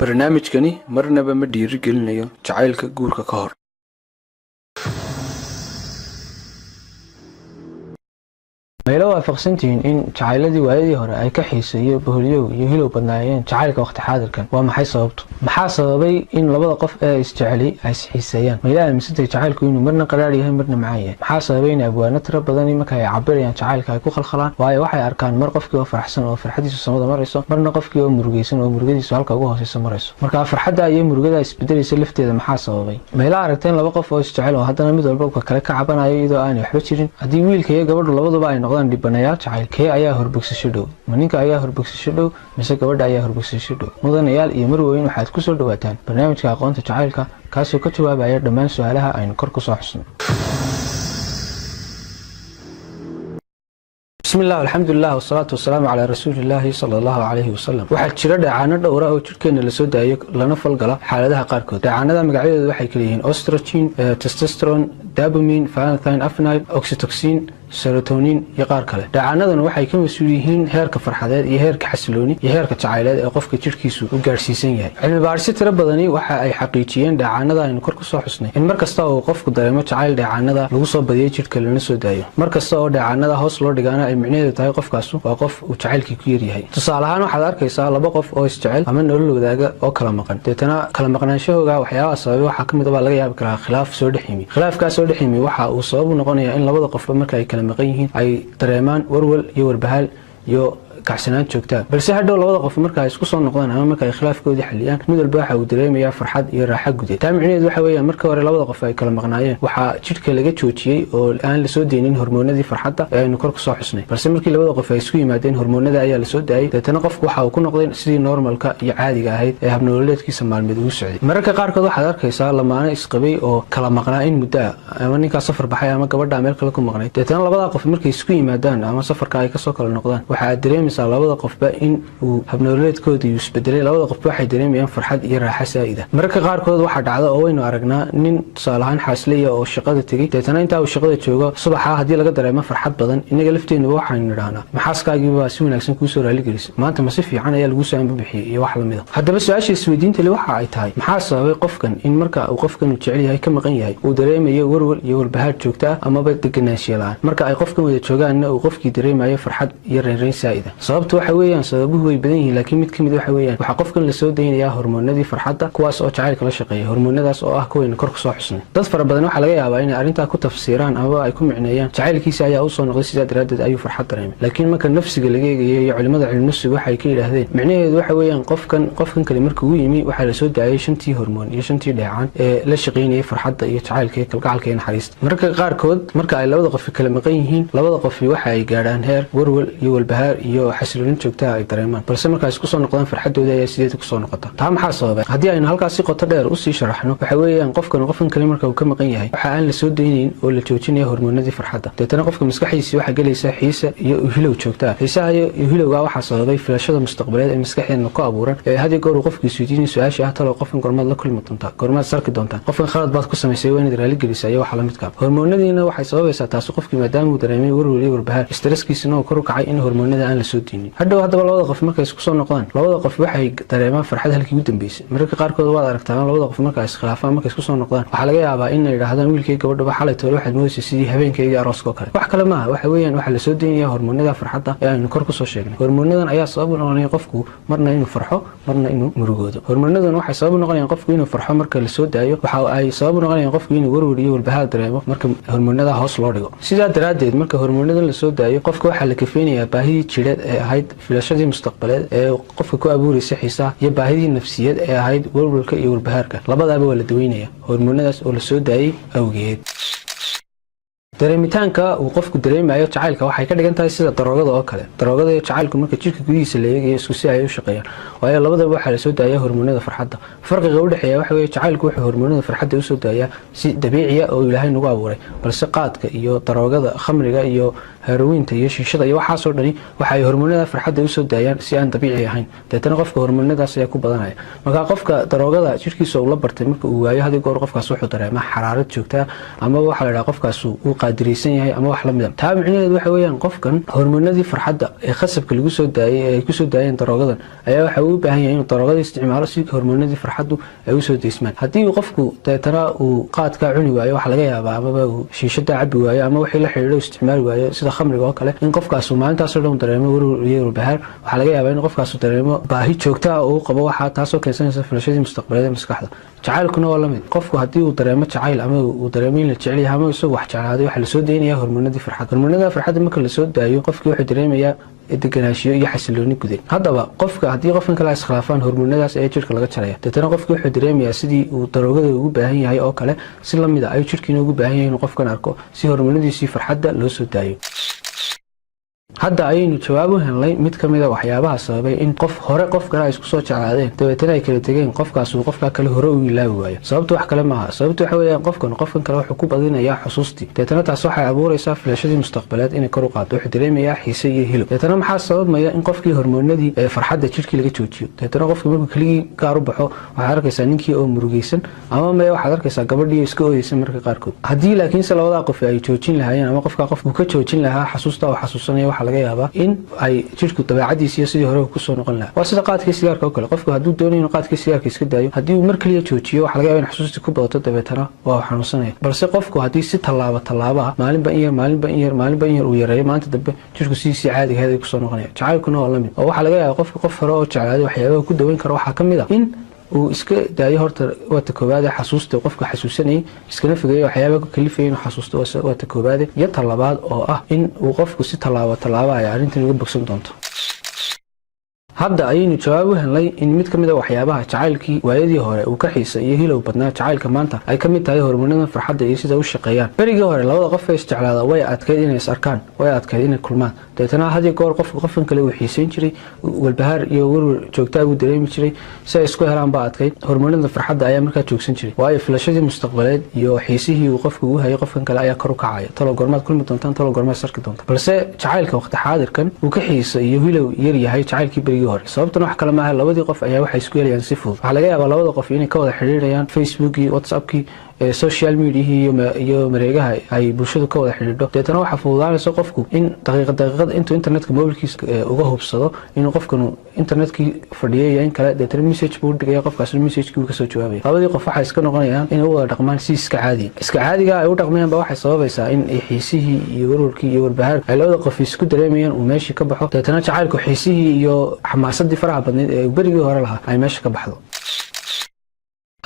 barnaamijkani marnaba ma dhiirigelinayo jacaylka guurka ka hor. maylo waafaqsantihiin in jacayladii waayadii hore ay ka xiiseeyo boholiyow iyo hilow badnaayeen jacaylka waqti xaadirkan. waa maxay sababtu? maxaa sababay in labada qof ee isjeceli ay isxiiseeyaan? mayla aaminsantay jacaylku inuu marna qaraar yahay marna macaan yahay. maxaa sababay in abwaano tiro badani marka ay cabirayaan jacaylka ay ku khalkhalaan? waayo waxay arkaan mar qofkii oo faraxsan oo farxadiisu samada marayso, marna qofkii oo murugaysan oo murugadiisu halka ugu hooseysa marayso. marka farxadda iyo murugada isbedelaysa lafteeda maxaa sababay? mayla aragteen laba qof oo isjecel oo haddana mid walba ka kale ka cabanayo iyadoo aanay waxba jirin. haddii wiilka iyo gabadhu labaduba ay noqdaan dhibanayaal jacayl, kee ayaa horbogsasho dhow? ma ninka ayaa horbogsasho dhow mise gabadha ayaa horbogsasho dhow? mudanayaal iyo marweyn waxaad ku soo dhawaataan barnaamijka aqoonta jacaylka, kaasoo ka jawaabaya dhammaan su-aalaha aynu kor ku soo xusno. بسم الله والحمد لله والصلاة والسلام على رسول الله صلى الله عليه وسلم. waxaa jira dhacaano dhowr ah oo jirkeena la soo daayo lana falgala xaaladaha qaarkood. dhacaanada magacyadoodu waxay kala yihiin estrogen, testosterone, dopamine, phenytoin, aphrodite, oxytocin, serotonin iyo qaar kale. dhacaanadan waxay ka mas'uul yihiin heerka farxadeed iyo heerka xasilooni iyo heerka jacayleed ee qofka jirkiisu u gaarsiisan yahay. cilmi baarisyo tiro badani waxa ay xaqiijiyeen dhacaanada aynu kor ku soo xusnay in markasta oo qofku dareemo jacayl dhacaanada lagu soo badiyo jirka lana soo daayo. markasta oo dhacaanada hoos loo dhigaana ay micnaheedu tahay qofkaasu waa qof uu jacaylkii ku yar yahay. tusaale ahaan waxaad arkaysaa laba qof oo isjecel ama nolol wadaaga oo kala maqan, deetana kala maqnaanshahooga waxyaabaha sababay waxaa ka mid ah laga yaabi karaa khilaaf soo dhex yimi. khilaafkaas soo dhex yimi waxa uu sabab u noqonayaa in labada qofba marka ay kala maqan yihiin ay dareemaan warwal iyo warbahaal iyo kacsanaan joogtaa. balse hadhow labada qof marka ay isku soo noqdaan ama marka ay khilaafkoodii xaliyaan, mid walba waxa uu dareemayaa farxad iyo raaxo gudeed. taa micnaheedu waxa weeyaan marka hore labada qof ay kala maqnaayeen waxaa jidhka laga joojiyey oo aan la soo deynin hormoonadii farxadda ee aynu kor ku soo xusnay. balse markii labada qof ay isku yimaadeen hormoonada ayaa la soo daayay, deetana qofku waxa uu ku noqday sidii normalka iyo caadiga ahayd ee habnololeedkiisa maalmeed ugu socday. mararka qaarkood waxaad arkaysaa lamaane isqabay oo kala maqnaa in muddo ah, ama ninkaa safar baxay ama gabadha meel kale ku maqnay, deetana labada qof markay isku yimaadaan ama safarka ay kasoo kala noqdaan waxa aad dareemaysaa labada qofba in uu habnololeedkoodii isbedelay. labada qofba waxay dareemayaan farxad iyo raaxo saa'ida. mararka qaarkood waxaa dhacda oo waynu aragnaa nin tusaale ahaan xaasleya oo shaqada tegey, deetana intaa uu shaqada joogo subaxa haddii laga dareemo farxad badan, inaga lafteenuba waxaynu nidhahnaa maxaaskaagiiba si wanaagsan kuusoo raaligelisa, maanta ma si fiican ayaa lagu soo anbabixiyey iyo wax lamida. haddaba su-aasha isweydiinta le waxa ay tahay maxaa sababay qofkan in marka uu qofkan uu jecel yahay ka maqan yahay uu dareemayo warwal iyo walbahaar joogto ah amaba deganaanshiya la-aan, marka ay qofkan wada joogaanna uu qofkii dareemayo farxad iyo reynreyn saa'ida. sababtu waxa weeyaan sababuhu way badan yihiin, laakiin mid ka mid waxa weeyaan waxaa qofkan la soo daynayaa hormoonadii farxadda, kuwaas oo jacaylka la shaqeeya. hormoonadaas oo ah kuwaynu kor ku soo xusnay. dad fara badan waxaa laga yaabaa inay arrintaa ku tafsiiraan amaba ay ku micneeyaan jacaylkiisa ayaa u soo noqday sidaa daraaddeed ayuu farxad dareemay. laakiin marka nafsiga laga eegayo iyo culimada cilminafsigu waxay ka yidhaahdeen micnaheedu waxa weeyaan qofkan kale markuu u yimi waxaa la soo daayay shantii hormoon iyo shantii dheecaan ee la shaqeynayay farxadda iyo jacaylka iyo kalgacalka iyo naxariista. mararka qaarkood marka ay labada qofi kala maqan yihiin, labada qofi waxa ay gaadhaan heer warwal iyo walbahaar iyo xasiloonin joogtaa ay dareemaan, balse marka ay isku soo noqdaan farxadooda ayaa sideeda ku soo noqota. taa maxaa sababay? haddii aynu halkaas si qoto dheer usii sharaxno, waxa weeyaan qofkan kale marka uu ka maqan yahay waxa aan la soo daynayn oo la joojinaya hormoonadii farxadda, deetana qofka maskaxdiisii waxaa gelaysa xiise iyo hilow joogtaa. xiisaha iyo hilowga waxaa sababay filashada mustaqbaleed ee maskaxdeena ku abuuran ee had iyo goor uu qofku isweydiinay su-aasha ah talow qofkan gormaad la kulmi doontaa, gormaad sarki doontaa, qofkan khalad baad ku samaysay waa inaad raaligelisa iyo waxa la midka. hormoonadiina waxay sababaysaa taasi qofkii maadaama uu dareemay warwal iyo warbahaar, stresskiisina uu kor u kacay in hormoonada aan la soo deynin. hadhow haddaba labada qof markay isku soo noqdaan, labada qof waxay dareemaan farxad halkii ugu dambeysay. mararka qaarkood waad aragtaa labada qof marka is khilaafaan markay isku soo noqdaan waxaa laga yaabaa inay yidhaahdaan wiilkay gabadhaba xalay toole waxaad moodaysa sidii habeenkaygii arooska oo kale. wax kale maaha, waxa weeyaan waxaa la soo deynaya hormoonada farxadda ee aynu kor ku soo sheegnay. hormoonadan ayaa sabab u noqonaya qofku marna inuu farxo marna inuu murugoodo. hormoonadan waxay sabab u noqonayaan qofku inuu farxo marka la soo daayo, waxa ay sabab u noqonayaan qofku inuu warwar iyo walbahaar dareemo marka hormoonada hoos loo dhigo. sidaa daraaddeed marka hormoonadan la soo daayo, qofka waxaa la kafeynayaa baahidii jidheed ee ahayd filashadii mustaqbaleed ee qofka ku abuuraysa xiisaha iyo baahidii nafsiyeed ee ahayd warwalka iyo walbahaarka. labadaaba waa la daweynaya hormoonadaas oo la soo daayay awgeed. dareemitaanka uu qofku dareemayo jacaylka waxay ka dhigan tahay sida daroogada oo kale. daroogada iyo jacaylku marka jirka gudihiisa la eegayo isku si ay u shaqeeyaan, waayo labadaba waxaa la soo daayaa hormoonada farxadda. farqiga u dhexeeya waxa weeye jacaylku wuxuu hormoonada farxadda u soo daayaa si dabiici ah oo Ilaahay nagu abuuray, balse qaadka iyo daroogada khamriga iyo herointa iyo shiishada iyo waxaasoo dhani waxa ay hormoonada farxadda usoo daayaan si aan dabiici ahayn deetana qofka hormoonadaas ayaa ku badanaya marka qofka daroogada jirkiisa uu la bartay marka uu waayo hadii goor qofkaas wuxuu dareemaa xaraarad joogta ama waxa la yiraahdo qofkaas uu qaadireysan yahay ama wax la mid ah taa micnaheedu waxa weeyaan qofkan hormoonadii farxadda ee khasabka lagu soo daayay ay ku soo daayeen daroogadan ayaa waxa uu u baahan yahay inuu daroogada isticmaalo si hormoonadii farxaddu ay u soo deysmaan hadii qofku deetana uu qaadka cuni waayo waxa laga yaabaa ama uu shiishada cabi waayo ama wixii la xiriiro isticmaal waayo sida khamriga oo kale in qofkaas uu maalintaas oo dhan dareemo warwar bahaar waxa laga yaabaa in qofkaas uu dareemo baahi joogto ah oo qabo waxa taas oo keensanaysa filashadii mustaqbalada ee maskaxda jacaylkuna waa la mid qofku hadii uu dareemo jacayl ama uu dareemo in la jecel yahay ama isagoo wax jeclaaday waxa la soo deynaya hormoonadii farxadda marka la soo daayo qofkii wuxuu dareemayaa deganaanshiyo iyo xasilooni gudeed haddaba qofka haddii qofkan kale iskhilaafaan hormoonadaas ee jirka laga jaraya deetana qofkii wuxuu dareemayaa sidii uu daroogada ugu baahan yahay oo kale si la mid ah ayuu jirkiina ugu baahan yahay inuu qofkan arko si hormoonadiisii farxadda loo soo daayo hadda ayaynu jawaab u helnay mid ka mid ah waxyaabaha sababay in qof kale ay isku soo jeclaadeen dabeetana ay kala tageen qofkaas uu qofka kale hore u ilaawi waayo sababtu wax kale maaha sababtu waxa weeyaan qofkan kale wuxuu ku badinayaa xusuustii dabeetana taas waxay abuuraysaa filashadii mustaqbaleed inay kor u qaado wuxuu dareemayaa xiise iyo hilib dabeetana maxaa sababmaya in qofkii hormoonadii ee farxadda jirkii laga joojiyo dabeetana qofkii markuu keligii gaar u baxo waxaad arkaysaa ninkii oo murugaysan ama maya waxaad arkaysaa gabadhii iska ooyeysan marka qaarkood haddii laakiinse labadaa qof ay joojin lahaayeen ama qof uu ka joojin lahaa xasuusta oo xasuusanaya waxa laga yaabaa in ay jirku dabeecadiisa iyo sidii hore ku soo noqon lahaa waa sida qaadka sigaarka oo kale qofku hadduu doonayo inuu qaadka sigaarka iska daayo haddii uu mar kaliya joojiyo waxa laga yaabaa in xasuusti ku badato dabeetana waa xanuunsanaya balse qofku haddii si tallaabo ah maalinba in yar uu yareeyo maalinta dambe jirku sidiisii caadiga ahayd ay kusoo noqonaya jacaylkuna waa la mid oo waxaa laga yaabaa qof hore oo jeclaaday waxyaabaha ku daweyn kara waxaa ka mid ah in uu iska daayo horta waata koobaad ee xasuusta qofka xasuusanayay iskana fogeeyo waxyaabaha ku kalifaya inuu xasuusto waata koobaad iyo talabaad oo ah in uu qofku si tallaabo ay arrintan uga bogsan doonto hadda ayaynu jawaab u helnay in mid ka mid ah waxyaabaha jacaylkii waayadii hore uu ka xiisay iyo hilow badnaa jacaylka maanta ay ka mid tahay hormoonada farxadda iyo sida u shaqeeyaan berigii hore labada qof ee isjeclaada way adkayd inay is arkaan way adkayd inay kulmaan deetana hadii goor qofkan kale uu xiisayn jiray walbahaar iyo warwar joogtaa uu dareemi jiray si ay isku helaan baa adkayd hormoonada farxadda ayaa markaa joogsan jiray waayo filashadii mustaqbaleed iyo xiisihii uu qofku u hayay qofkan kale ayaa kor u kacaya talo goormaad kulmi doontaan talo goormaad sarki doontaan balse jacaylka waqti xaadirkan uu ka xiisay iyo hilow yar yahay jacaylkii berigii sababtan wax kale maaha labadii qof ayaa waxay isku helayaan si fudud waxaa laga yaabaa labada qof inay ka wada xiriirayaan facebookii whatsappkii social mediahii iyo mareegaha ay bulshadu ka wada xidhiidho deetana waxaa fududaanaysa qofku in daqiiqad intuu internetka mobilkiisa uga hubsado inuu qofkanu internetkii fadhiyay iyo in kale deetana message buu dhigaya qofkaasna messagekii uu kasoo jawaabaya labadii qof waxay iska noqonayaan inay u wada dhaqmaan si iska caadiga ay u dhaqmayaan ba waxay sababaysaa in ay xiisihii iyo warwarkii iyo warbahaar ay labada qof isku dareemayaan uu meeshii ka baxo deetana jacaylku xiisihii iyo xamaasadii faraha badneed ee berigii hore lahaa ay meesha ka baxdo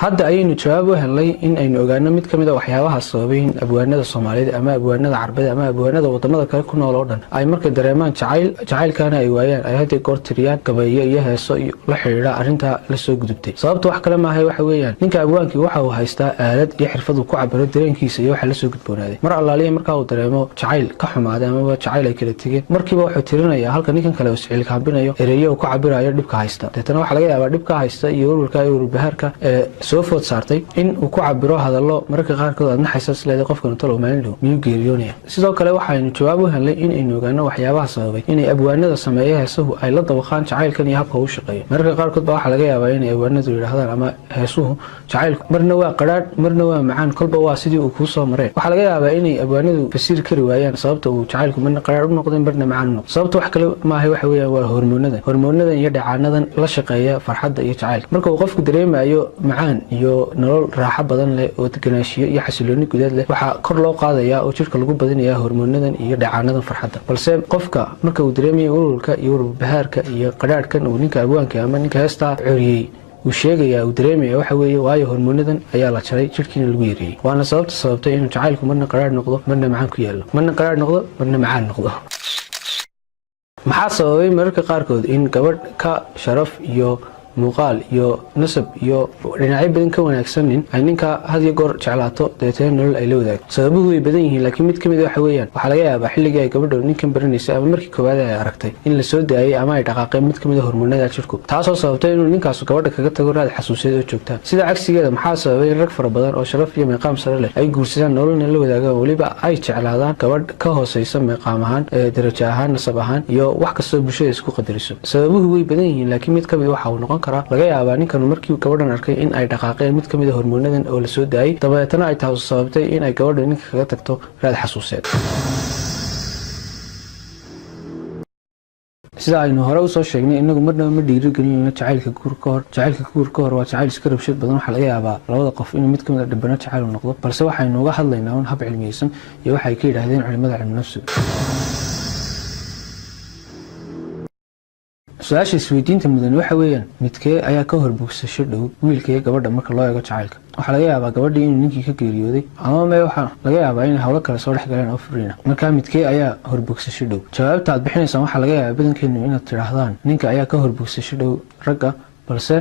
hadda ayaynu jawaab u helnay in aynu ogaano mid ka mid ah waxyaabaha sababay in abwaanada Soomaaliyeed ama abwaanada Carbeed ama abwaanada wadamada kale ku nool oo dhan ay markay dareemaan jacaylkaana ay waayaan ay hadda goor tiriyaan gabayo iyo heeso la xiriira arrinta la soo gudubtay sababtu wax kale maaha waxa weeyaan ninka abwaankii waxa uu haystaa aalad iyo xirfad uu ku cabiro dareenkiisa iyo waxa la soo gudboonaaday mar allaaliye marka uu dareemo jacayl ka xumaaday ama jacayl ay kala tageen markiiba wuxuu tirinayaa halka ninkan kale uu sicil kaambinayo ereyo uu ku cabirayo dhibka haysta deetana waxa laga yaabaa dhibka haysta iyo warwarka iyo warbahaarka soo food saartay in uu ku cabiro hadallo mararka qaarkood aad naxaysa isleedahay qofkan talo maalin miyuu geeriyoonaya sidoo kale waxaynu jawaab u helnay in aynu ogaano waxyaabaha sababay inay abwaanada sameeyo heesuhu ay la dabaqaan jacaylkan iyo habka uu shaqeeyo mararka qaarkood baa waxa laga yaabaa inay abwaanadu yiraahdaan ama heesuhu jacaylku marna waa qaraadh marna waa macaan kolba waa sidii uu ku soo mareen waxa laga yaabaa inay abwaanadu fasir kari waayaan sababta uu jacaylku marna qaraadh u noqday marna macaan u noqday sababta wax kale maaha waxa weeyaan waa hormoonadan iyo dhacaanadan la shaqeeya farxadda iyo jacaylka marka uu qofku dareemayo macaan iyo nolol raaxo badan leh oo deganaanshiyo iyo xasilooni gudaad leh waxa kor loo qaadayaa oo jirka lagu badinayaa hormoonadan iyo dhacaanadan farxadda balse qofka marka uu dareemayo warwarka iyo warbahaarka iyo qaraadhkan uu ninka abwaanka ama ninka heesta coriyay uu sheegaya uu dareemaya waxa weeye waayo hormoonadan ayaa la jaray jirkiina lagu yareeyay waana sababtay inuu jacaylku marna qaraadh noqdo marna macaan ku yaalo marna qaraadh noqdo marna macaan noqdo maxaa sababay mararka qaarkood in gabadh ka sharaf iyo muuqaal iyo nasab iyo dhinacyo badan ka wanaagsanin ay ninka had iyo goor jeclaato dabeetana nolol ay la wadaagto. sababuhu way badan yihiin, laakiin mid ka mid waxa weeyaan waxaa laga yaabaa xilligii ay gabadha ninkan baranaysay ama markii koowaad ay aragtay in la soo daayay ama ay dhaqaaqeen mid ka mid ah hormoonada jirku, taasoo sababtay inuu ninkaasu gabadha kaga tago raad xasuusiyeed oo joogtaan. sida cagsigeeda maxaa sababay in rag fara badan oo sharaf iyo meeqaam sare leh ay guursadaan nololna la wadaagaan, weliba ay jeclaadaan gabadh ka hooseysa meeqaam ahaan, darajo ahaan, nasab ahaan iyo wax kastoo bulshada isku qadariso. sababuhu way badan yihiin, laakiin mid ka mid waxa uu noqon karaa laga yaabaa ninkanu markii gabadhan arkay in ay dhaqaaqeen mid ka mid ah hormoonadan oo la soo daayay, dabeetana ay taas sababtay in ay gabadha ninka kaga tagto raad xasuuseed. sida aynu hore usoo sheegnay, inagu marnaba ma dhiirigelinayno jacaylka guur ka hor. jacaylka guur ka hor waa jacayl iska rabshad badan. waxaa laga yaabaa labada qof inuu mid ka mid a dhibano jacayl u noqdo, balse waxaynu uga hadlaynaa un hab cilmiyeysan iyo waxay ka yidhaahdeen culimada cilmi nafsiga. su-aasha isweydiinta mudan waxa weeyaan, midkee ayaa ka hor bogsasho dhow wiilka iyo gabadha marka loo eego jacaylka? waxaa laga yaabaa gabadhii inuu ninkii ka geeriyooday, ama me waxaa laga yaabaa inay howlo kale soo dhex galeen oo furiina. markaa midkee ayaa horbogsasho dhow? jawaabta aad bixinaysaan waxaa laga yaabaa badankeenu inaad tidhaahdaan ninka ayaa ka horbogsasho dhow ragga, balse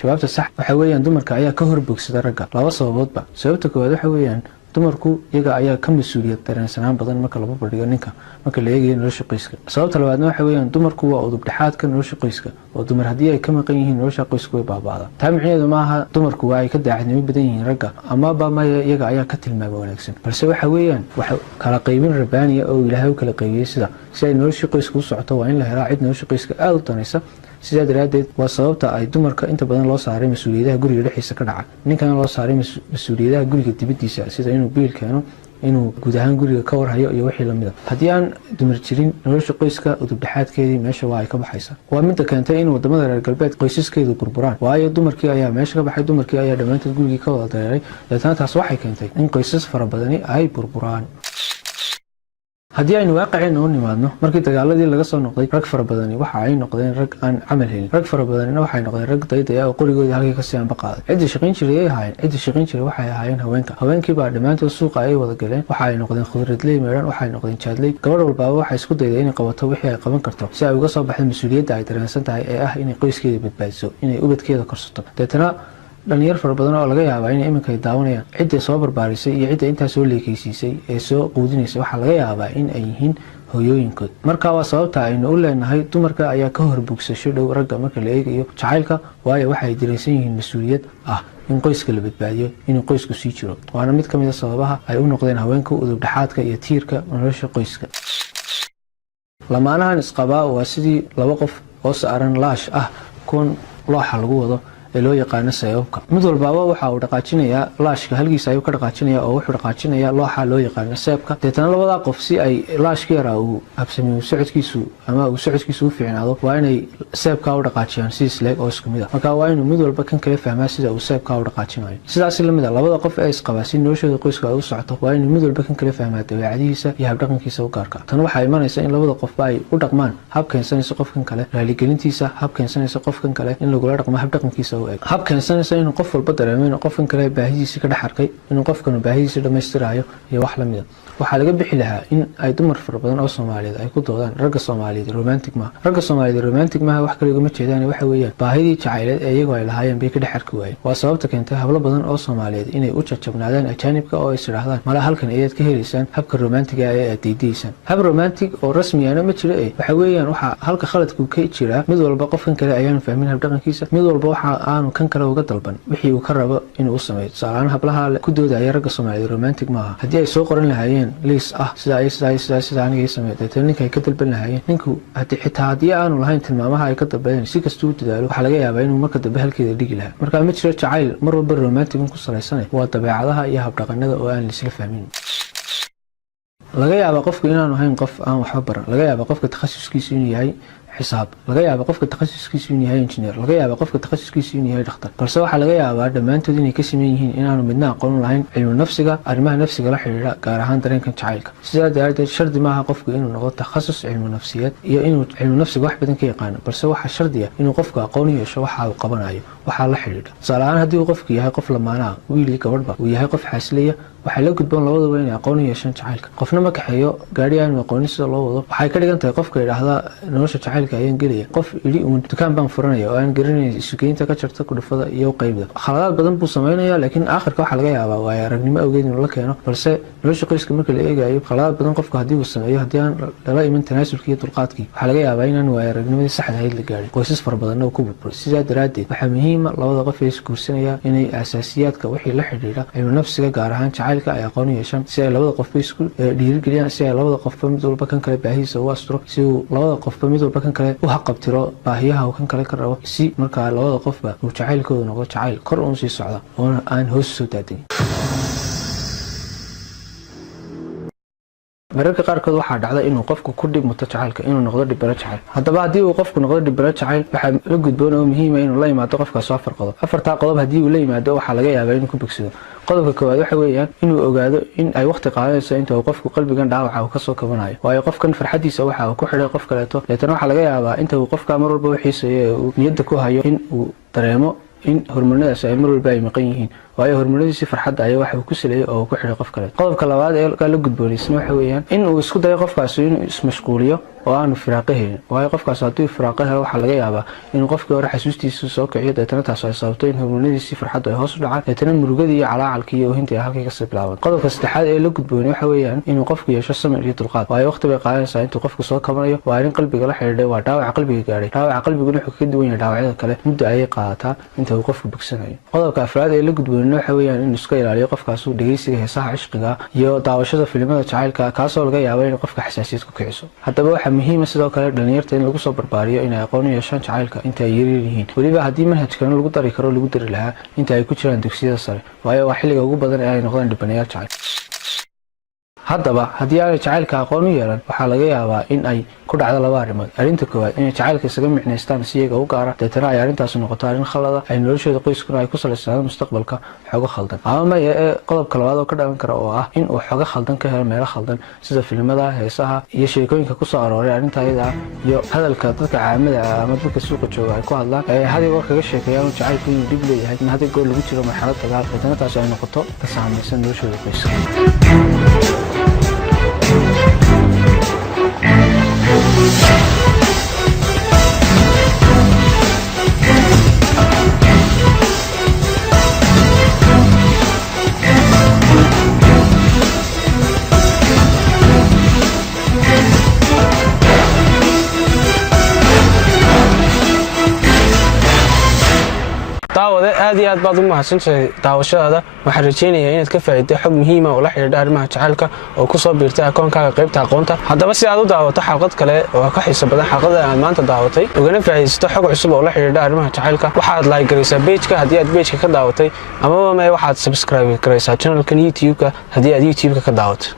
jawaabta sax waxa weeyaan dumarka ayaa ka horbogsada ragga. laba sababoodba. sababta koowaad waxa weeyaan dumarku iyaga ayaa ka mas-uuliyad dareensanaan badan marka lagu bandhigo ninka marka la eegayo nolosha qoyska. sababta labaadna waxa weeyaan dumarku waa udub dhexaadka nolosha qoyska, oo dumar haddii ay ka maqan yihiin nolosha qoysku way baaba'daa. taa micnaheedu maaha dumarku waa ay ka daacadnimo badan yihiin ragga, amaba maya iyaga ayaa ka tilmaama wanaagsan, balse waxa weeyaan wax kala qaybin rabbaaniya oo ilaahay u kala qaybiyey. si ay nolosha qoyska u socoto waa in la helaa cid nolosha qoyska aada u danaysa. sidaa daraaddeed waa sababta ay dumarka inta badan loo saaray mas-uuliyadaha guriga dhexdiisa ka dhaca, ninkana loo saaray mas-uuliyadaha guriga dibadiisa, sida inuu biil keeno, inuu guud ahaan guriga ka warhayo iyo wixii lamida. haddii aan dumar jirin nolosha qoyska udubdhexaadkeedii meesha waa ay ka baxaysa. waa midda keentay in wadamada reer galbeed qoysaskeedu burburaan, waayo dumarkii ayaa meesha ka baxay, dumarkii ayaa dhammaantood gurigii ka wada dareeray, dabeetana taas waxay keentay in qoysas fara badani ay burburaan. haddii aynu waaqiceenna u nimaadno, markii dagaaladii laga soo noqday, rag fara badani waxa ay noqdeen rag aan camal helin. rag fara badanina waxay noqdeen rag daydaya oo qorigoodii halkii kasii anba qaaday. ciddii shaqayn jiray ay ahaayeen ciddii shaqayn jiray waxay ahaayeen haweenka. haweenkiibaa dhammaantood suuqa ay wada galeen, waxa ay noqdeen khudradley meedhan, waxay noqdeen jaadley. gabadh walbaaba waxay isku dayday inay qabato wixii ay qaban karto si ay uga soo baxdo mas-uuliyadda ay dareensan tahay ee ah inay qoyskeeda badbaadiso, inay ubadkeeda korsato. deetana dhalinyar fara badan oo laga yaabaa inay iminka ay daawanayaan, cidday soo barbaarisay iyo cidda intaa soo leekeysiisay ee soo quudinaysay waxaa laga yaabaa in ay yihiin hooyooyinkood. marka waa sababta aynu u leenahay dumarka ayaa ka hor bogsasho dhow ragga marka la eegayo jacaylka, waayo waxay dareensan yihiin mas-uuliyad ah in qoyska la badbaadiyo, inuu qoysku sii jiro. waana mid ka mid a sababaha ay u noqdeen haweenka udub dhexaadka iyo tiirka nolosha qoyska. lamaanahan isqabaa waa sidii laba qof oo saaran laash ah kuwan looxa lagu wado ee loo yaqaano seebabka. mid walbaaba waxa uu dhaqaajinayaa laashka halkiisa ayuu ka dhaqaajinayaa oo wuxuu dhaqaajinayaa looxa loo yaqaano seebka. deetana labadaa qof si ay laashka yaraa uu habsamiyo socodkiisu ama uu socodkiisu u fiicnaado waa inay seebkaa u dhaqaajiyaan si isleeg oo isku mid ah. marka waa inuu mid walba kan kale fahmaa sida uu seebkaa u dhaqaajinayo. sidaasi lamid a labada qof ee isqabaa si noloshooda qoyska ay u socoto waa inuu mid walba kan kale fahmaa dabeecadihiisa iyo habdhaqankiisa u gaarka. tan waxaa imanaysa in labada qofba ay u dhaqmaan hab keensanaysa qofkan kale raaligelintiisa, hab keensanaysa qofkan kale in lagula dhaqmo habdhaqankiisa hab keensanaysa inuu qof walba dareemo inuu qofkan kale baahidiisii ka dhex arkay, inuu qofkanu baahidiisii dhammaystirayo iyo wax lamida. waxaa laga bixi lahaa in ay dumar fara badan oo Soomaaliyeed ay ku doodaan ragga Soomaaliyeed romantic maaha. ragga Soomaaliyeed romantic maaha wax kale ugama jeedaan waxa weeyaan baahidii jacayleed ee iyagu ay lahaayeen bay ka dhex arki waayeen. waa sababta keentay hablo badan oo Soomaaliyeed inay u jajabnaadaan ajaanibka oo ay yiraahdaan mala halkan ayaad ka helaysaan habka romantiga ee aad diidaysaan. hab romantic oo rasmi ah ma jiro waxa weeyaan waxa halka khaladku ka jira mid walba qofkan kale ayaan fahmin habdhaqankiisa, mid walba waxa aanu kan kale uga dalban wixii uu ka rabo inuu u sameeyo. tusaalahaan hablaha ku doodaya ragga Soomaaliyeed romantic maaha haddii ay soo qoran lahaayeen liis ah sida aniga sameeyay ninka ay ka dalban lahaayeen ninku xitaa haddii aanu lahayn tilmaamaha ay ka dalbadeen si kastuu dadaalo waxaa laga yaabaa inuu marka dambe halkeeda dhigi lahaa. marka ma jiro jacayl mar walba romantic ku salaysan, waa dabeecadaha iyo habdhaqanada oo aan la isla fahmin. laga yaabaa qofku inaanu ahayn qof aan waxba baran, laga yaabaa qofka takhasuskiisu inuu yahay xisaab, laga yaabaa qofka takhasuskiisu inuu yahay engineer, laga yaabaa qofka takhasuskiisu inuu yahay dhakhtar, balse waxaa laga yaabaa dhammaantood inay ka siman yihiin inaanu midna aqoon lahayn cilmi nafsiga, arrimaha nafsiga la xiriira gaar ahaan dareenkan jacaylka. sidaa daraadeed shardi maaha qofku inuu noqdo takhasus cilmi nafsiyeed iyo inuu cilmi nafsiga wax badan ka yaqaano, balse waxaa shardi ah inuu qofku aqoon yeesho waxa uu qabanayo, waxaa la xiriira. tusaale ahaan haddii uu qofku yahay qof lamaana wiil iyo gabadhba uu yahay qof xaasilaya, waxay la gudboon labadaba inay aqoon yeeshaan jacaylka. qofna ma kaxeeyo gaari aanu aqoonin sida loo wado. waxay ka dhigan tahay qofka yidhaahda nolosha jacaylka jacaylka ayaan gelaya qof idhi uun dukaan baan furanaya oo aan garanay isugeynta ka jarta ku dhufada iyo qaybda khaladaad badan buu sameynaya laakiin aakhirka waxa laga yaabaa waa aragnimo awgeed inuu la keeno balse nolosha qoyska marka la eegayo khaladaad badan qofka haddii uu sameeyo haddii aan lala iman tanaasulkii iyo dulqaadkii waxaa laga yaabaa inaan waa aragnimadii saxda ahayd la gaarin qoysas fara badan oo ku burbur sidaa daraaddeed waxaa muhiima labada qof ee isguursanaya inay asaasiyaadka wixii la xidhiidha cilmi nafsiga gaar ahaan jacaylka ay aqoon u yeeshaan si ay labada qofba isku dhiirigeliyaan si ay labada qofba mid walba kan kale baahihiisa u asturo si uu labada qofba mid walba kan kale u haqabtiro baahiyaha uu kan kale ka rabo si markaa labada qofba uu jacaylkooda noqdo jacayl kor uun sii socda oona aan hoos soo daadegin mararka qaarkood waxaa dhacda inuu qofku ku dhib muto jacaylka inuu noqdo dhibaro jacayl haddaba haddii uu qofku noqdo dhibaro jacayl waxaa la gudboon oo muhiima inuu la yimaado qofkaas afar qodob afartaa qodob haddii uu la yimaado waxaa laga yaabaa inuu ku bogsado qodobka koowaad waxa weeyaan inuu ogaado in ay waqti qaadanayso inta uu qofku qalbigan dhaawaca uu kasoo kabanayo waayo qofkan farxadiisa waxa uu ku xidhay qof kaleeto deetana waxaa laga yaabaa inta uu qofka mar walba u xiisayo ee uu niyadda ku hayo in uu dareemo in hormoonadaas ay mar walba ay maqan yihiin waayo hormoonadiisi farxadda ayaa waxa uu ku saleeyay oo uu ku xidhay qof kale qodobka labaad ee la gudboonaysna waxa weeyaan in uu isku dayo qofkaasi inuu ismashquuliyo oo aanu firaaqo helin waayo qofkaas haddii firaaqo helo waxaa laga yaabaa inuu qofkii hore xasuustiisa soo kiciyo deetana taas ay sababto in hormoonadiisi farxaddu ay hoos u dhacaan deetana murugadii iyo calaacalkii iyo oohintii ay halkii kasii bilaaban qodobka saddexaad ee la gudboonay waxa weeyaan inuu qofku yeesho samir iyo dulqaad waayo waqti bay qaadanaysaa intuu qofku soo kabanayo waa arrin qalbiga la xidhiidhay waa dhaawaca qalbiga gaadhay dhaawaca qalbiguna wuxuu kaga duwan yahay dhaawacyada kale muddo ayay qaadataa inta uu qofku bogsanayo qodobka afraad ee la gudboonayna waxa weeyaan in iska ilaaliyo qofkaasu dhegeysiga heesaha cishqiga iyo daawashada filimada jacaylka kaasoo laga yaabo in qofka xasaasiyad ku kiciso haddaba waxaa muhiima sidoo kale dhalinyarta in lagu soo barbaariyo inay aqoon u yeeshaan jacaylka inta ay yaryar yihiin weliba haddii manhajkana lagu dari karo lagu dari lahaa inta ay ku jiraan dugsiyada sare waayo waa xilliga ugu badan ee ay noqdaan dhibanayaal jacayl haddaba haddii aanay jacaylka aqoon u yeelan waxaa laga yaabaa in ay ku dhacdo laba arrimood arrinta koowaad inay jacaylka isaga micnaystaan si iyaga u gaara deetana ay arrintaasi noqoto arrin khalada ay noloshooda qoyskuna ay ku salaysanaado mustaqbalka xogo khaldan ama maya ee qodobka labaad oo ka dhalan kara oo ah in uu xogo khaldan ka helo meelo khaldan sida filimada heesaha iyo sheekooyinka kusoo arooray arrinta iyada ah iyo hadalka dadka caamada ah ama dadka suuqa jooga ay ku hadlaan ee haday goor kaga sheekeeyaan jacaylku inuu dhib leeyahay in haday goor lagu jiro marxalad dagaal deetana taasi ay noqoto ka saamaysan noloshooda qoyska daawade aad iyo aad baad u mahadsantahay daawashadaada waxaan rajeynayaa inaad ka faa'iiday xog muhiim ah oo la xiriira arrimaha jacaylka oo ku soo biirtay akoonkaaga qaybta aqoonta haddaba si aad u daawato xalqad kale oo ka xiiso badan xalqada aad maanta daawatay ugana faa'iidaysato xog cusub oo la xiriira arrimaha jacaylka waxaad like garaysaa page-ka haddii aad page-ka ka daawatay amaba waxaad subscribe garaysaa channelkan YouTube-ka haddii aad YouTube-ka ka daawato